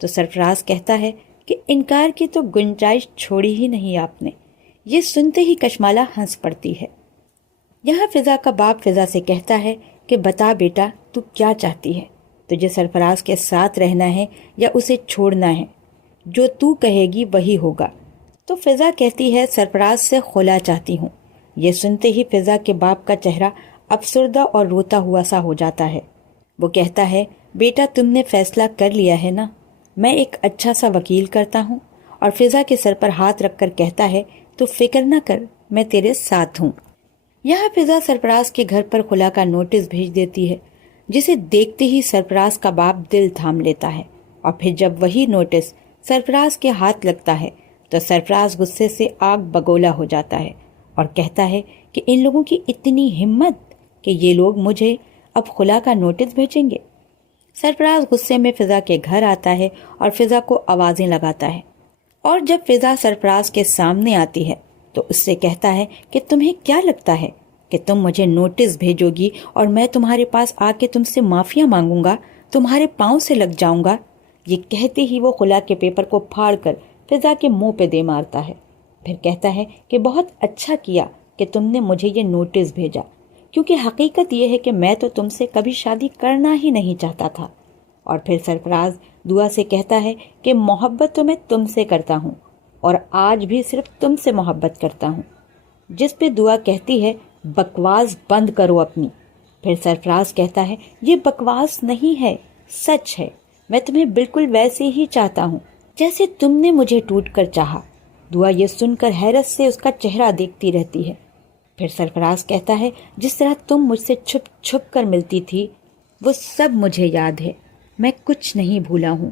تو سرفراز کہتا ہے کہ انکار کی تو گنجائش چھوڑی ہی نہیں آپ نے۔ یہ سنتے ہی کشمالہ ہنس پڑتی ہے۔ یہاں فضا کا باپ فضا سے کہتا ہے کہ بتا بیٹا تو کیا چاہتی ہے، تجھے سرفراز کے ساتھ رہنا ہے یا اسے چھوڑنا ہے؟ جو تو کہے گی وہی ہوگا۔ تو فضا کہتی ہے سرفراز سے خلا چاہتی ہوں۔ یہ سنتے ہی فضا کے باپ کا چہرہ افسردہ اور روتا ہوا سا ہو جاتا ہے۔ وہ کہتا ہے بیٹا تم نے فیصلہ کر لیا ہے نا، میں ایک اچھا سا وکیل کرتا ہوں، اور فضا کے سر پر ہاتھ رکھ کر کہتا ہے تو فکر نہ کر، میں تیرے ساتھ ہوں۔ یہاں فضا سرفراز کے گھر پر خلا کا نوٹس بھیج دیتی ہے، جسے دیکھتے ہی سرفراز کا باپ دل تھام لیتا ہے، اور پھر جب وہی نوٹس سرفراز کے ہاتھ لگتا ہے تو سرفراز غصے سے آگ بگولا ہو جاتا ہے اور کہتا ہے کہ ان لوگوں کی اتنی ہمت کہ یہ لوگ مجھے اب خلا کا نوٹس بھیجیں گے۔ سرفراز غصے میں فضا کے گھر آتا ہے اور فضا کو آوازیں لگاتا ہے، اور جب فضا سرفراز کے سامنے آتی ہے تو اس سے کہتا ہے کہ تمہیں کیا لگتا ہے کہ تم مجھے نوٹس بھیجو گی اور میں تمہارے پاس آ کے تم سے معافیا مانگوں گا، تمہارے پاؤں سے لگ جاؤں گا؟ یہ کہتے ہی وہ خلا کے پیپر کو پھاڑ کر فضا کے منہ پہ دے مارتا ہے، پھر کہتا ہے کہ بہت اچھا کیا کہ تم نے مجھے یہ نوٹس بھیجا، کیونکہ حقیقت یہ ہے کہ میں تو تم سے کبھی شادی کرنا ہی نہیں چاہتا تھا۔ اور پھر سرفراز دعا سے کہتا ہے کہ محبت تو میں تم سے کرتا ہوں، اور آج بھی صرف تم سے محبت کرتا ہوں، جس پہ دعا کہتی ہے بکواس بند کرو اپنی۔ پھر سرفراز کہتا ہے یہ بکواس نہیں ہے، سچ ہے، میں تمہیں بالکل ویسے ہی چاہتا ہوں جیسے تم نے مجھے ٹوٹ کر چاہا۔ دعا یہ سن کر حیرت سے اس کا چہرہ دیکھتی رہتی ہے۔ پھر سرفراز کہتا ہے جس طرح تم مجھ سے چھپ چھپ کر ملتی تھی وہ سب مجھے یاد ہے، میں کچھ نہیں بھولا ہوں۔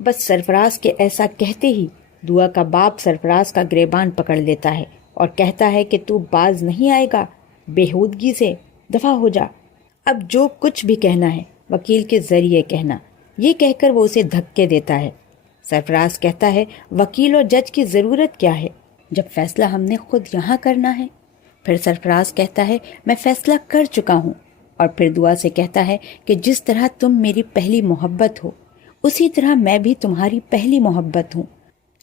بس سرفراز کے ایسا کہتے ہی دعا کا باپ سرفراز کا گریبان پکڑ لیتا ہے اور کہتا ہے کہ تو باز نہیں آئے گا، بےہودگی سے دفع ہو جا، اب جو کچھ بھی کہنا ہے وکیل کے ذریعے کہنا۔ یہ کہہ کر وہ اسے دھکے دیتا ہے۔ سرفراز کہتا ہے وکیل اور جج کی ضرورت کیا ہے جب فیصلہ ہم نے خود یہاں کرنا ہے؟ پھر سرفراز کہتا ہے میں فیصلہ کر چکا ہوں، اور پھر دعا سے کہتا ہے کہ جس طرح تم میری پہلی محبت ہو اسی طرح میں بھی تمہاری پہلی محبت ہوں،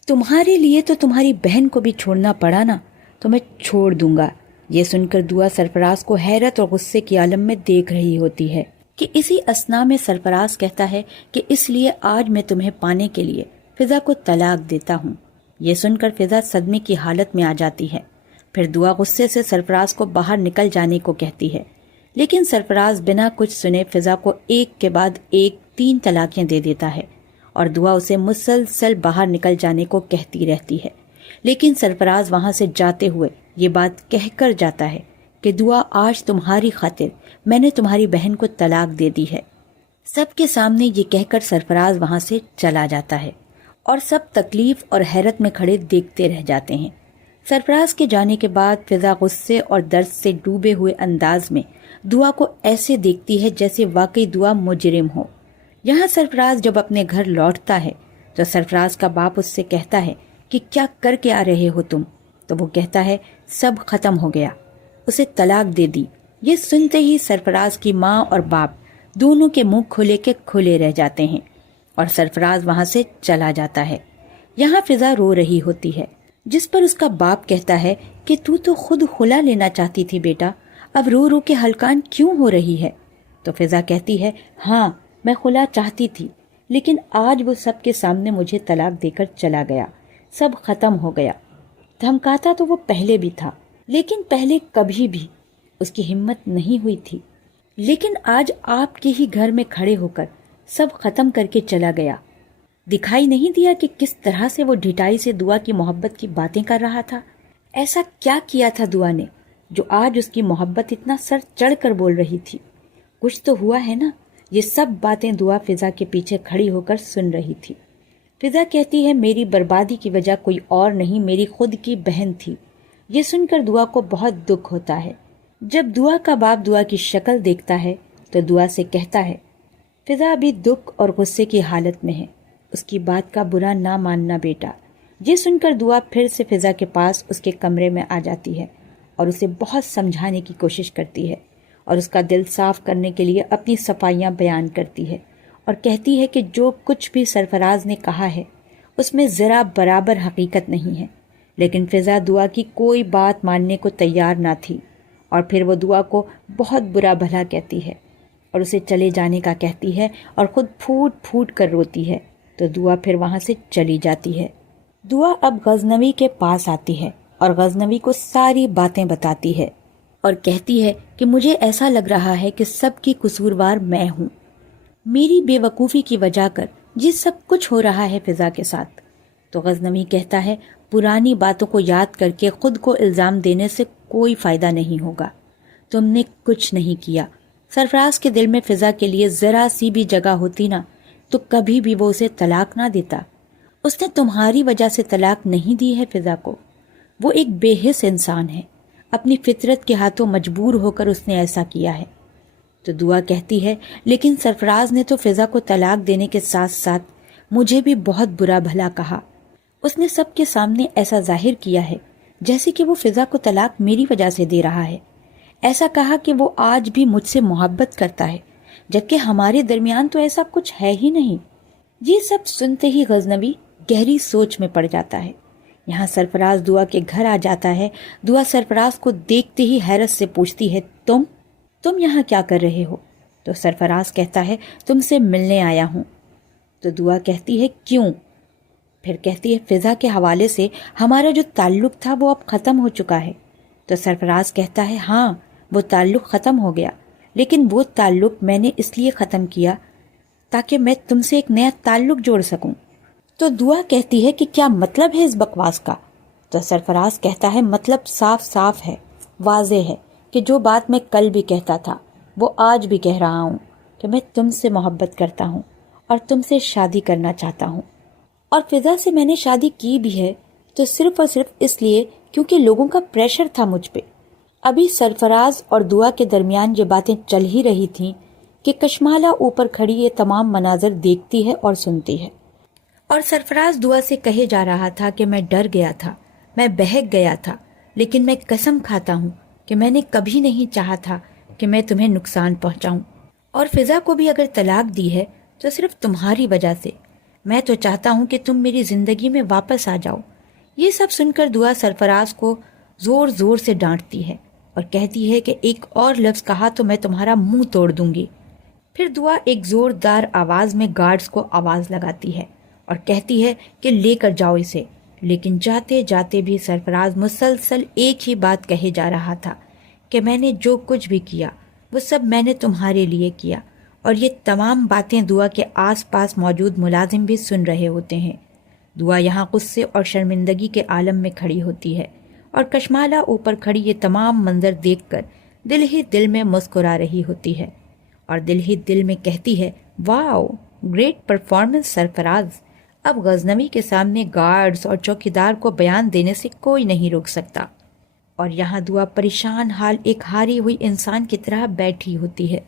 تمہارے لیے تو تمہاری بہن کو بھی چھوڑنا پڑا نا، تو میں چھوڑ دوں گا۔ یہ سن کر دعا سرفراز کو حیرت اور غصے کے عالم میں دیکھ رہی ہوتی ہے کہ اسی اثنا میں سرفراز کہتا ہے کہ اس لیے آج میں تمہیں پانے کے لیے فضا کو طلاق دیتا ہوں۔ یہ سن کر فضا صدمے کی حالت میں آ جاتی ہے۔ پھر دعا غصے سے سرفراز کو باہر نکل جانے کو کہتی ہے، لیکن سرفراز بنا کچھ سنے فضا کو ایک کے بعد ایک 3 طلاقیں دے دیتا ہے، اور دعا اسے مسلسل باہر نکل جانے کو کہتی رہتی ہے۔ لیکن سرفراز وہاں سے جاتے ہوئے یہ بات کہہ کر جاتا ہے کہ دعا آج تمہاری خاطر میں نے تمہاری بہن کو طلاق دے دی ہے۔ سب کے سامنے یہ کہہ کر سرفراز وہاں سے چلا جاتا ہے، اور سب تکلیف اور حیرت میں کھڑے دیکھتے رہ جاتے ہیں۔ سرفراز کے جانے کے بعد فضا غصے اور درد سے ڈوبے ہوئے انداز میں دعا کو ایسے دیکھتی ہے جیسے واقعی دعا مجرم ہو۔ یہاں سرفراز جب اپنے گھر لوٹتا ہے تو سرفراز کا باپ اس سے کہتا ہے کہ کیا کر کے آ رہے ہو تم؟ تو وہ کہتا ہے سب ختم ہو گیا، اسے طلاق دے دی۔ یہ سنتے ہی سرفراز کی ماں اور باپ دونوں کے منہ کھلے کے کھلے رہ جاتے ہیں، اور سرفراز وہاں سے چلا جاتا ہے۔ یہاں فضا رو رہی ہوتی ہے، جس پر اس کا باپ کہتا ہے کہ تو خود خلا لینا چاہتی تھی بیٹا، اب رو رو کے ہلکان کیوں ہو رہی ہے؟ تو فضا کہتی ہے ہاں میں خلا چاہتی تھی، لیکن آج وہ سب کے سامنے مجھے طلاق دے کر چلا گیا، سب ختم ہو گیا۔ دھمکاتا تو وہ پہلے بھی تھا، لیکن پہلے کبھی بھی اس کی ہمت نہیں ہوئی تھی، لیکن آج آپ کے ہی گھر میں کھڑے ہو کر سب ختم کر کے چلا گیا۔ دکھائی نہیں دیا کہ کس طرح سے وہ ڈھٹائی سے دعا کی محبت کی باتیں کر رہا تھا؟ ایسا کیا کیا تھا دعا نے جو آج اس کی محبت اتنا سر چڑھ کر بول رہی تھی؟ کچھ تو ہوا ہے نا؟ یہ سب باتیں دعا فضا کے پیچھے کھڑی ہو کر سن رہی تھی۔ فضا کہتی ہے میری بربادی کی وجہ کوئی اور نہیں، میری خود کی بہن تھی۔ یہ سن کر دعا کو بہت دکھ ہوتا ہے۔ جب دعا کا باپ دعا کی شکل دیکھتا ہے تو دعا سے کہتا ہے فضا ابھی دکھ اور غصے کی حالت میں ہے، اس کی بات کا برا نہ ماننا بیٹا۔ یہ سن کر دعا پھر سے فضا کے پاس اس کے کمرے میں آ جاتی ہے اور اسے بہت سمجھانے کی کوشش کرتی ہے، اور اس کا دل صاف کرنے کے لیے اپنی صفائیاں بیان کرتی ہے، اور کہتی ہے کہ جو کچھ بھی سرفراز نے کہا ہے اس میں ذرا برابر حقیقت نہیں ہے، لیکن فضا دعا کی کوئی بات ماننے کو تیار نہ تھی، اور پھر وہ دعا کو بہت برا بھلا کہتی ہے اور اسے چلے جانے کا کہتی ہے اور خود پھوٹ پھوٹ کر روتی ہے، تو دعا پھر وہاں سے چلی جاتی ہے۔ دعا اب غزنوی کے پاس آتی ہے اور غزنوی کو ساری باتیں بتاتی ہے اور کہتی ہے کہ مجھے ایسا لگ رہا ہے کہ سب کی قصوروار میں ہوں، میری بے وقوفی کی وجہ کر یہ سب کچھ ہو رہا ہے فضا کے ساتھ۔ تو غزنوی کہتا ہے پرانی باتوں کو یاد کر کے خود کو الزام دینے سے کوئی فائدہ نہیں ہوگا، تم نے کچھ نہیں کیا۔ سرفراز کے دل میں فضا کے لیے ذرا سی بھی جگہ ہوتی نا تو کبھی بھی وہ اسے طلاق نہ دیتا۔ اس نے تمہاری وجہ سے طلاق نہیں دی ہے فضا کو، وہ ایک بے حس انسان ہے، اپنی فطرت کے ہاتھوں مجبور ہو کر اس نے ایسا کیا ہے۔ تو دعا کہتی ہے لیکن سرفراز نے تو فضا کو طلاق دینے کے ساتھ ساتھ مجھے بھی بہت برا بھلا کہا، اس نے سب کے سامنے ایسا ظاہر کیا ہے جیسے کہ وہ فضا کو طلاق میری وجہ سے دے رہا ہے، ایسا کہا کہ وہ آج بھی مجھ سے محبت کرتا ہے جبکہ ہمارے درمیان تو ایسا کچھ ہے ہی نہیں۔ یہ سب سنتے ہی غزنوی گہری سوچ میں پڑ جاتا ہے۔ یہاں سرفراز دعا کے گھر آ جاتا ہے۔ دعا سرفراز کو دیکھتے ہی حیرت سے پوچھتی ہے تم یہاں کیا کر رہے ہو؟ تو سرفراز کہتا ہے تم سے ملنے آیا ہوں۔ تو دعا کہتی ہے کیوں؟ پھر کہتی ہے فضا کے حوالے سے ہمارا جو تعلق تھا وہ اب ختم ہو چکا ہے۔ تو سرفراز کہتا ہے ہاں وہ تعلق ختم ہو گیا، لیکن وہ تعلق میں نے اس لیے ختم کیا تاکہ میں تم سے ایک نیا تعلق جوڑ سکوں۔ تو دعا کہتی ہے کہ کیا مطلب ہے اس بکواس کا؟ تو سرفراز کہتا ہے مطلب صاف صاف ہے، واضح ہے کہ جو بات میں کل بھی کہتا تھا وہ آج بھی کہہ رہا ہوں کہ میں تم سے محبت کرتا ہوں اور تم سے شادی کرنا چاہتا ہوں، اور فضا سے میں نے شادی کی بھی ہے تو صرف اور صرف اس لیے کیونکہ لوگوں کا پریشر تھا مجھ پہ۔ ابھی سرفراز اور دعا کے درمیان یہ باتیں چل ہی رہی تھیں کہ کشمالہ اوپر کھڑی یہ تمام مناظر دیکھتی ہے اور سنتی ہے، اور سرفراز دعا سے کہے جا رہا تھا کہ میں ڈر گیا تھا، میں بہک گیا تھا، لیکن میں قسم کھاتا ہوں کہ میں نے کبھی نہیں چاہا تھا کہ میں تمہیں نقصان پہنچاؤں، اور فضا کو بھی اگر طلاق دی ہے تو صرف تمہاری وجہ سے۔ میں تو چاہتا ہوں کہ تم میری زندگی میں واپس آ جاؤ۔ یہ سب سن کر دعا سرفراز کو زور زور سے ڈانٹتی ہے اور کہتی ہے کہ ایک اور لفظ کہا تو میں تمہارا منہ توڑ دوں گی۔ پھر دعا ایک زوردار آواز میں گارڈز کو آواز لگاتی ہے اور کہتی ہے کہ لے کر جاؤ اسے، لیکن جاتے جاتے بھی سرفراز مسلسل ایک ہی بات کہے جا رہا تھا کہ میں نے جو کچھ بھی کیا وہ سب میں نے تمہارے لیے کیا، اور یہ تمام باتیں دعا کے آس پاس موجود ملازم بھی سن رہے ہوتے ہیں۔ دعا یہاں غصے اور شرمندگی کے عالم میں کھڑی ہوتی ہے اور کشمالہ اوپر کھڑی یہ تمام منظر دیکھ کر دل ہی دل میں مسکرا رہی ہوتی ہے اور دل ہی دل میں کہتی ہے واو گریٹ پرفارمنس سرفراز۔ اب غزنوی کے سامنے گارڈز اور چوکیدار کو بیان دینے سے کوئی نہیں روک سکتا، اور یہاں دعا پریشان حال ایک ہاری ہوئی انسان کی طرح بیٹھی ہوتی ہے۔